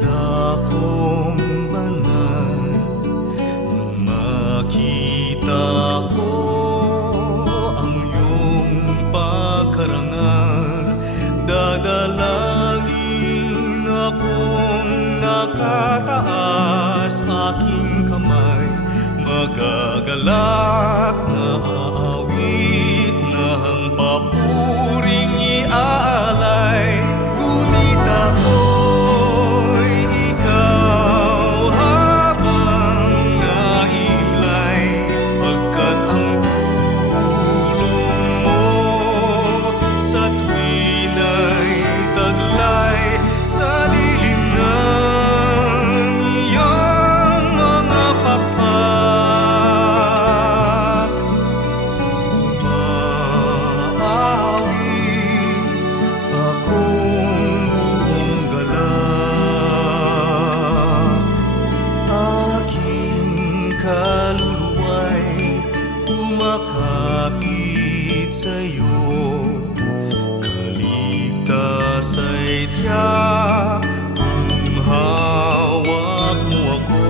dakong banal, nang makita ko ang iyong pagkarangal, dadalangin akong nakataas, aking kamay magagalak na aawit na ang papuring iaalay. Ngunit ako'y ikaw habang naimlay, pagkat ang tulong mo sa tuwin ay taglay sa lilim ng iyong mga pakpak. Umaawit akong buong galak, aking kaluluwa'y umakapit sa'yo. Kaligtas ay tiyak kung hawak mo ako,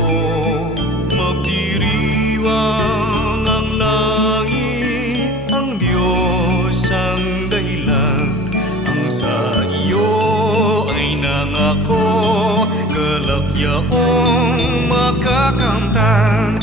magdiriwang ang langit, ang Diyos ang dahilan, ang sa iyo ay nangako, galak yaong makakamtan.